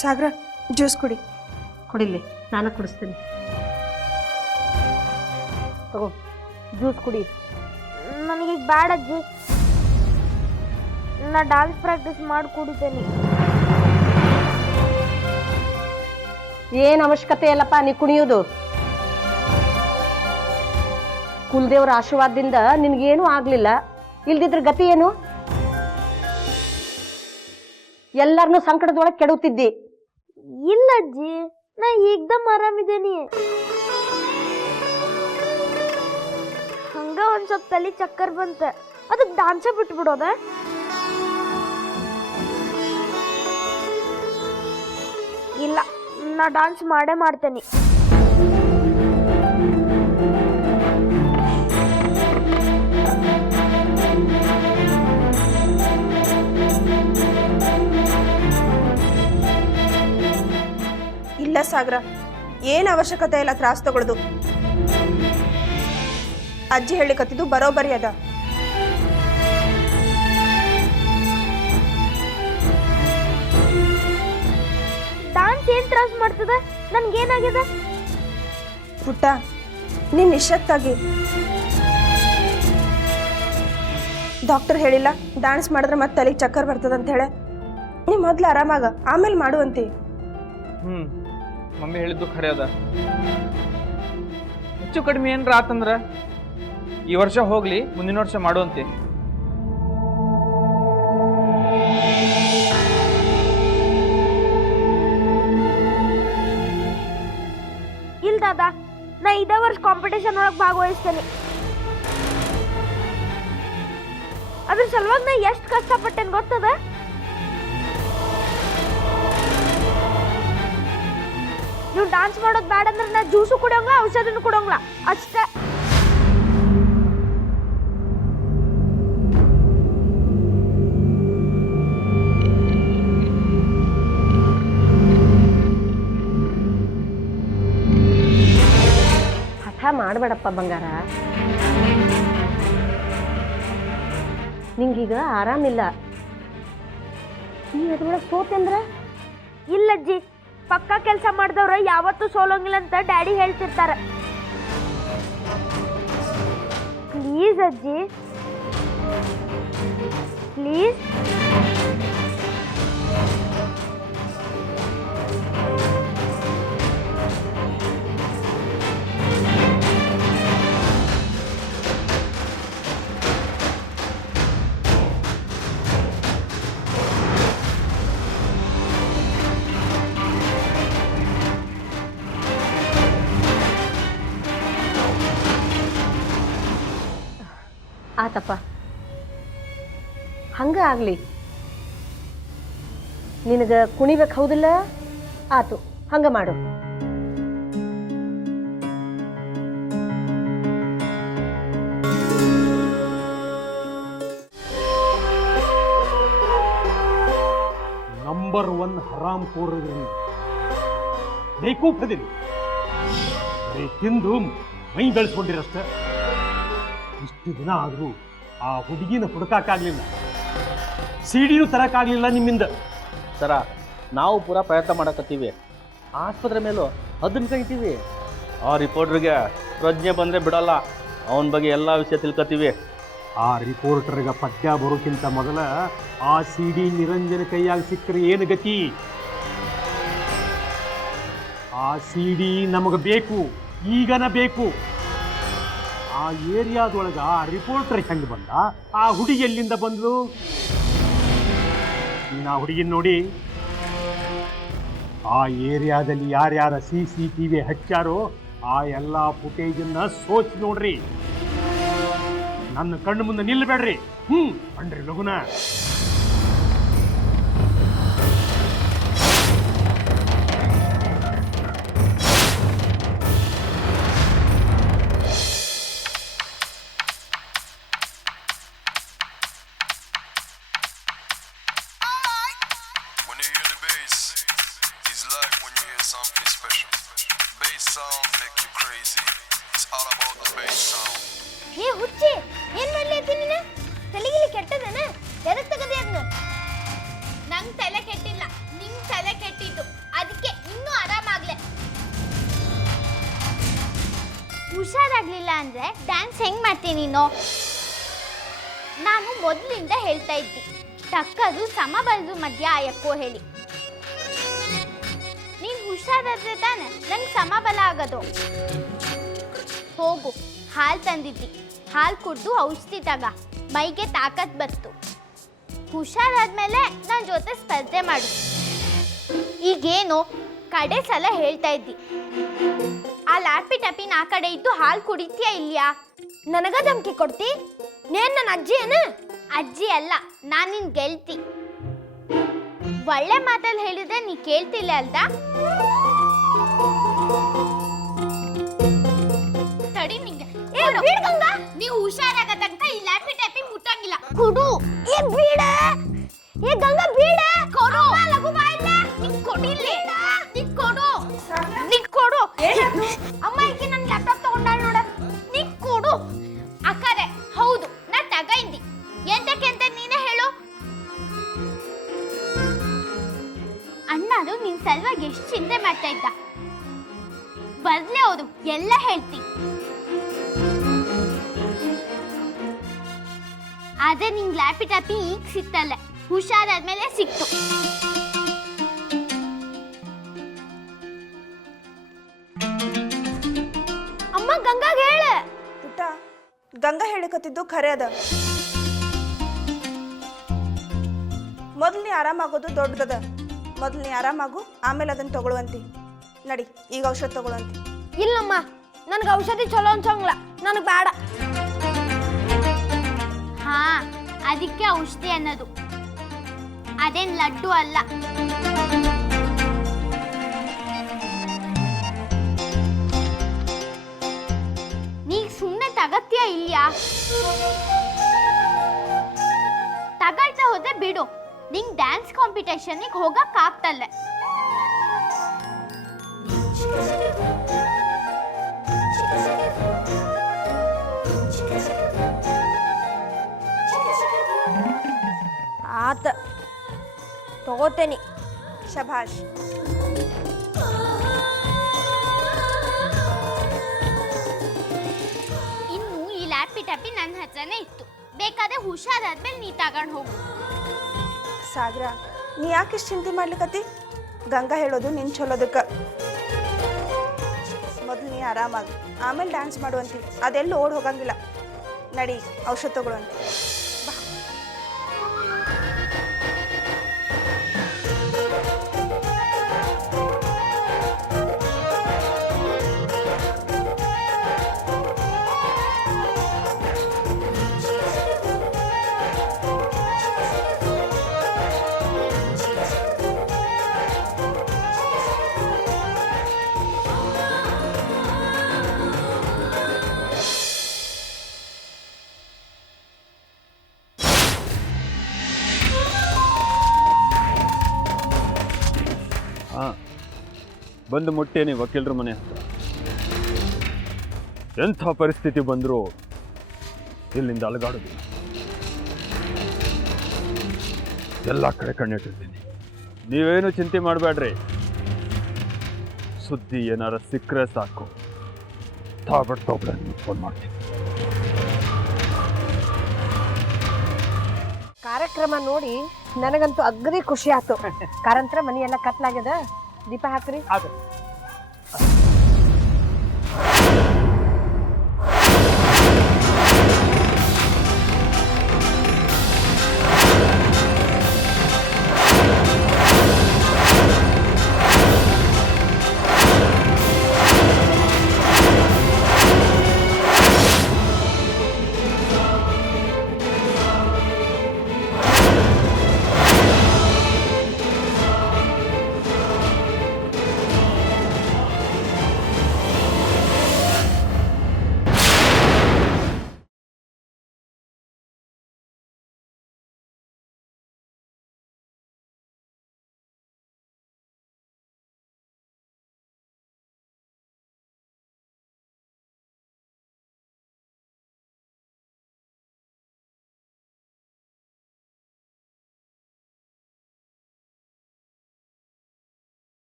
ಸಾಗರ juice ಕುಡಿ. ಕುಡಿಲಿ, ನಾನು ಕುಡಿಸ್ತೀನಿ. ತಗೋ ಜ್ಯೂಸ್ ಕುಡಿ. ನನಗೀಗ ಬ್ಯಾಡ ಅಜ್ಜಿ, ನಾ ಡಾನ್ಸ್ ಪ್ರಾಕ್ಟೀಸ್ ಮಾಡಿ ಕುಡಿತೇನೆ. ಏನು ಅವಶ್ಯಕತೆ ಇಲ್ಲಪ್ಪ ನೀ ಕುಣಿಯೋದು. ಕುಲದೇವ್ರ ಆಶೀರ್ವಾದದಿಂದ ನಿನಗೇನೂ ಆಗ್ಲಿಲ್ಲ, ಇಲ್ದಿದ್ರ ಗತಿ ಏನು? ಎಲ್ಲರನ್ನೂ ಸಂಕಟದೊಳಗೆ ಕೆಡುತ್ತಿದ್ದಿ. ಇಲ್ಲ ಅಜ್ಜಿ, ನಾ ಏಕ್ದಮ್ ಆರಾಮಿದ್ದೇನೆ. ಹಂಗ ಒಂದ್ ಸ್ವಲ್ಪ ತಲೆ ಚಕ್ಕರ್ ಬಂತ, ಅದಕ್ಕೆ ಡಾನ್ಸ ಬಿಟ್ಬಿಡೋದ? ಇಲ್ಲ, ನಾ ಡಾನ್ಸ್ ಮಾಡೇ ಮಾಡ್ತೇನೆ. ಇಲ್ಲ ಸಾಗರ, ಏನು ಅವಶ್ಯಕತೆ ಇಲ್ಲ ತ್ರಾಸ ತಗೊಳ್ಳೋದು. ಅಜ್ಜಿ ಹೇಳಿಕತ್ತಿದ್ದು ಬರೋಬ್ಬರಿ ಅದ. ಡಾನ್ಸ್ ಏನ್ ತ್ರಾಸ ಮಾಡ್ತದ? ನನ್ಗೇನಾಗ್ಯದ? ಪುಟ್ಟ, ನೀನ್ ನಿಶಕ್ತಾಗಿ. ಡಾಕ್ಟರ್ ಹೇಳಿಲ್ಲ ಡಾನ್ಸ್ ಮಾಡಿದ್ರೆ ಮತ್ತೆ ತಲೆಗೆ ಚಕ್ಕರ್ ಬರ್ತದ ಅಂತ ಹೇಳಿ. ನೀ ಮೊದ್ಲು ಆರಾಮಾಗ, ಆಮೇಲೆ ಮಾಡುವಂತಿ. ಮಮ್ಮಿ ಹೇಳಿದ್ದು ಖರೆ ಅದ. ಹೆಚ್ಚು ಕಡಿಮೆ ಏನ್ರ ಆತಂದ್ರ ಈ ವರ್ಷ ಹೋಗ್ಲಿ, ಮುಂದಿನ ವರ್ಷ ಮಾಡುವಂತೆ. ಇಲ್ಲ ದಾದಾ, ನಾ ಇದೇ ವರ್ಷ ಕಾಂಪಿಟೇಷನ್ ಒಳಗೆ ಭಾಗವಹಿಸ್ತೇನೆ. ಅದ್ರ ಸಲುವಾಗಿ ನಾ ಎಷ್ಟು ಕಷ್ಟಪಟ್ಟೇನೆ ಗೊತ್ತದ? ನೀವು ಡಾನ್ಸ್ ಮಾಡೋದು ಬೇಡ ಅಂದ್ರೆ ನಾ ಜ್ಯೂಸು ಕುಡಿಯೋಂಗಿಲ್ಲ, ಔಷಧಿನೂ ಕುಡಿಯೋಂಗಿಲ್ಲ, ಅಷ್ಟೇ. ಹಠ ಮಾಡಬೇಡಪ್ಪ ಬಂಗಾರ. ನಿಂಗೀಗ ಆರಾಮಿಲ್ಲ, ನೀ ಅದ್ರೊಳಗೆ ಸೋತೆ ಅಂದ್ರ? ಇಲ್ಲ ಅಜ್ಜಿ, ಪಕ್ಕಾ ಕೆಲಸ ಮಾಡಿದವ್ರ ಯಾವತ್ತೂ ಸೋಲೋಂಗಿಲ್ಲ ಅಂತ ಡ್ಯಾಡಿ ಹೇಳ್ತಿರ್ತಾರೆ. ಪ್ಲೀಸ್ ಅಜ್ಜಿ, ಪ್ಲೀಸ್. ಆತಪ್ಪ, ಹಂಗ ಆಗ್ಲಿ. ನಿನಗ ಕುಣಿಬೇಕು ಹೌದಿಲ್ಲ? ಆತು, ಹಂಗ ಮಾಡು. ನಂಬರ್ 1 ಹರಾಮ್ ಕೋರದ್ರಿ, ಬೇಕೂಪದಿರಿ. ತಿಂದು ಮೈ ಬೆಳೆಸ್ಕೊಂಡಿರಷ್ಟ. ಇಷ್ಟು ದಿನ ಆದರೂ ಆ ಹುಡುಗಿನ ಹುಡುಕಾಕಾಗ್ಲಿಲ್ಲ, ಸಿಡಿನೂ ತರಕಾಗ್ಲಿಲ್ಲ ನಿಮ್ಮಿಂದ. ಸರ, ನಾವು ಪೂರಾ ಪ್ರಯತ್ನ ಮಾಡಕತ್ತೀವಿ. ಆಸ್ಪತ್ರೆ ಮೇಲೂ ಅದನ್ನ ಕೈತೀವಿ. ಆ ರಿಪೋರ್ಟ್ರಿಗೆ ಪ್ರಜ್ಞೆ ಬಂದರೆ ಬಿಡಲ್ಲ, ಅವನ ಬಗ್ಗೆ ಎಲ್ಲ ವಿಷಯ ತಿಳ್ಕೊತೀವಿ. ಆ ರಿಪೋರ್ಟರ್ಗೆ ಪದ್ಯ ಬರೋಕ್ಕಿಂತ ಮೊದಲ ಆ ಸಿಡಿ ನಿರಂಜನ ಕೈಯಾಗಿ ಸಿಕ್ಕರೆ ಏನು ಗತಿ? ಆ ಸಿಡಿ ನಮಗೆ ಬೇಕು, ಈಗನ ಬೇಕು. ಆ ಏರಿಯಾದೊಳಗೆ ಆ ರಿಪೋರ್ಟರ್ ಹೆಂಗೆ ಬಂದ? ಆ ಹುಡುಗಿ ಎಲ್ಲಿಂದ ಬಂದ್ಲು? ನೀನು ಆ ಹುಡುಗಿನ ನೋಡಿ, ಆ ಏರಿಯಾದಲ್ಲಿ ಯಾರ್ಯಾರ CCTV ಹಚ್ಚಾರೋ ಆ ಎಲ್ಲ ಫುಟೇಜನ್ನ ಸೋಚ್ ನೋಡ್ರಿ. ನನ್ನ ಕಣ್ಣು ಮುಂದೆ ನಿಲ್ಲಬೇಡ್ರಿ. ಬನ್ರಿ ಲಗುನ. When you hear the bass, it's like when you hear something special. Bass sound make you crazy. It's all about the bass sound. ಹೇ ಹುಚ್ಚಿ, ಏನ್ ಮಾಡ್ಲಿಕ್ಕೆ ನೀನು? ತಲೆಗಿಲಿ ಕೆಟ್ಟದೇನ? ಎದಕ್ಕೆ ತಗದಿ ಅದನ್ನ? ನಂಗೆ ತಲೆ ಕೆಟ್ಟಿಲ್ಲ, ನಿಂಗೆ ತಲೆ ಕೆಟ್ಟಿದ್ದು. ನೀನು ನಾನು ಮೊದಲಿಂದ ಹೇಳ್ತಾ ಇದ್ದಿ ಟಕ್ಕದು ಸಮಬಲದ ಮಧ್ಯ ಆಯಕ್ಕೋ ಹೇಳಿ ನೀನು ಹುಷಾರಾದ್ರೆ ತಾನೆ ನಂಗೆ ಸಮಬಲ ಆಗೋದು. ಹೋಗು ಹಾಲು ತಂದಿದ್ದಿ, ಹಾಲು ಕುಡ್ದು ಔಷಧಿ ತಗ, ಮೈಗೆ ತಾಕತ್ ಬತ್ತು. ಹುಷಾರಾದ್ಮೇಲೆ ನನ್ನ ಜೊತೆ ಸ್ಪರ್ಧೆ ಮಾಡು. ಈಗೇನು ಕಡೆ ಸಲ ಹೇಳ್ತಾ ಇದ್ದಿ ಆ ಲ್ಯಾಪಿ ಟಪಿನ ಆ ಕಡೆ ಇದ್ದು ಹಾಲು ಕುಡಿತೀಯಾ ಇಲ್ಯಾ? ನನಗ ಧಮ್ಕಿ ಕೊಡ್ತಿ? ನೇನ್ ನನ್ನ ಅಜ್ಜಿ ಏನ? ಅಜ್ಜಿ ಅಲ್ಲ, ನಾನು ನಿನ್ ಗೆಲ್ತಿ. ಒಳ್ಳೆ ಮಾತಲ್ಲಿ ಹೇಳಿದ್ರೆ ನೀ ಕೇಳ್ತಿಲ್ಲ ಅಲ್ದ? ತಡಿ ನಿಂಗೆ ನೀವು ಹುಷಾರಾಗ ತನಕ ಈ ಲ್ಯಾಪಿ ಟೈಪಿ ಮುಟ್ಟಂಗಿಲ್ಲ. ಕುಡು. ಏ ಬೀಡ, ಏ ಗಂಗಾ ಬೀಡ. ಕೊಡು. ಲಘು ಬಾಯಿಲ್ಲ. ನಿಂಗೆ ಕೊಡಿಲ್ಲ. ನಿಂಗೆ ಕೊಡು. ನಿಂಗೆ ಕೊಡು. ಅಮ್ಮ ಈಕೆ ನನ್ನ ಲ್ಯಾಪ್ಟಾಪ್ ತಗೊಂಡಾಳ ನೋಡ. ನಿಂಗೆ ಕೊಡು. ಅಕ್ಕರೆ ಹೌದು ನಾ ತಗೈಂದಿ. ಎಂತಕ್ಕೆ ಅಂತ ನೀನೇ ಹೇಳು. ಅಣ್ಣದು ನಿನ್ ಸಲುವಾಗಿ ಎಷ್ಟು ಚಿಂತೆ ಮಾಡ್ತಾ ಇದ್ದ. ಬರ್ಲೇ ಹೌದು ಎಲ್ಲ ಹೇಳ್ತಿ. ಆದ್ರೆ ನಿಂಗ್ ಲ್ಯಾಪಿ ಟಾಪಿ ಈಗ ಸಿಕ್ತಲ್ಲ, ಹುಷಾರಾದ್ಮೇಲೆ ಸಿಕ್ತು. ಅಮ್ಮ ಗಂಗಾಗ ಹೇಳ. ಪುಟ್ಟ, ಗಂಗಾ ಹೇಳಿಕತ್ತಿದ್ದು ಖರೆ ಅದ. ಮೊದಲು ನೀ ಆರಾಮಾಗೋದು ದೊಡ್ಡದದ. ಮೊದಲು ನೀ ಆರಾಮಾಗು, ಆಮೇಲೆ ಅದನ್ನ ತಗೊಳ್ಳುವಂತಿ. ನಡಿ ಈಗ ಔಷಧ ತಗೊಳ್ಳುವಂತಿ. ಇಲ್ಲಮ್ಮ, ನನಗೆ ಔಷಧಿ ಚಲೋ ಅನ್ಸಂಗಿಲ್ಲ, ನನಗೆ ಬೇಡ. ಹಾ, ಅದಕ್ಕೆ ಔಷಧಿ ಅನ್ನೋದು, ಅದೇನ್ ಲಡ್ಡು ಅಲ್ಲ. ನೀಗ್ ಸುಮ್ಮನೆ ತಗತ್ತೀಯ ಇಲ್ಯಾ? ತಗೊಳ್ತಾ ಹೋದ್ರೆ ಬಿಡು, ನಿಂಗ್ ಡ್ಯಾನ್ಸ್ ಕಾಂಪಿಟೇಷನ್ಗೆ ಹೋಗಕ್ ಆಗ್ತಲ್ಲ. ಆತ ತಗೋತೇನಿ. ಶಭಾಷ್. ಇನ್ನು ಈ ಲ್ಯಾಪಿ ಟಾಪಿ ನನ್ನ ಹತ್ರನೇ ಇತ್ತು, ಬೇಕಾದ್ರೆ ಹುಷಾರಾದ್ಮೇಲೆ ನೀ ತಗೊಂಡು ಹೋಗು. ಸಾಗರ, ನೀ ಯಾಕೆ ಇಷ್ಟು ಚಿಂತೆ ಮಾಡ್ಲಿಕತ್ತಿ? ಗಂಗಾ ಹೇಳೋದು ನಿನ್ ಚಲೋದಕ್ಕೆ. ಮೊದಲು ನೀ ಆರಾಮಾಗಿ, ಆಮೇಲೆ ಡ್ಯಾನ್ಸ್ ಮಾಡುವಂತಿ. ಅದೆಲ್ಲ ಓಡ್ ಹೋಗಂಗಿಲ್ಲ. ನಡಿ ಔಷಧ ತಗೊಳ್ಳುವಂತಿ. ಹಾಂ, ಬಂದು ಮುಟ್ಟೇನಿ ವಕೀಲರ ಮನೆ ಹತ್ರ. ಎಂಥ ಪರಿಸ್ಥಿತಿ ಬಂದರೂ ಇಲ್ಲಿಂದ ಅಲಗಾಡೋದಿಲ್ಲ. ಎಲ್ಲ ಕಡೆ ಕಣ್ಣಿಟ್ಟಿರ್ತೀನಿ. ನೀವೇನು ಚಿಂತೆ ಮಾಡಬೇಡ್ರಿ. ಸುದ್ದಿ ಏನಾರ ಸಿಕ್ಕರೆ ಸಾಕು, ತಾಬಡ್ತೊಬ್ಳೆ ಫೋನ್ ಮಾಡ್ತೀನಿ. ಕಾರ್ಯಕ್ರಮ ನೋಡಿ ನನಗಂತೂ ಅಗ್ರಿ ಖುಷಿ ಆಯ್ತು. ಕಾರಂತರ ಮನಿ ಎಲ್ಲ ಕತ್ಲಾಗ್ಯದ, ದೀಪ ಹಾಕ್ರಿ.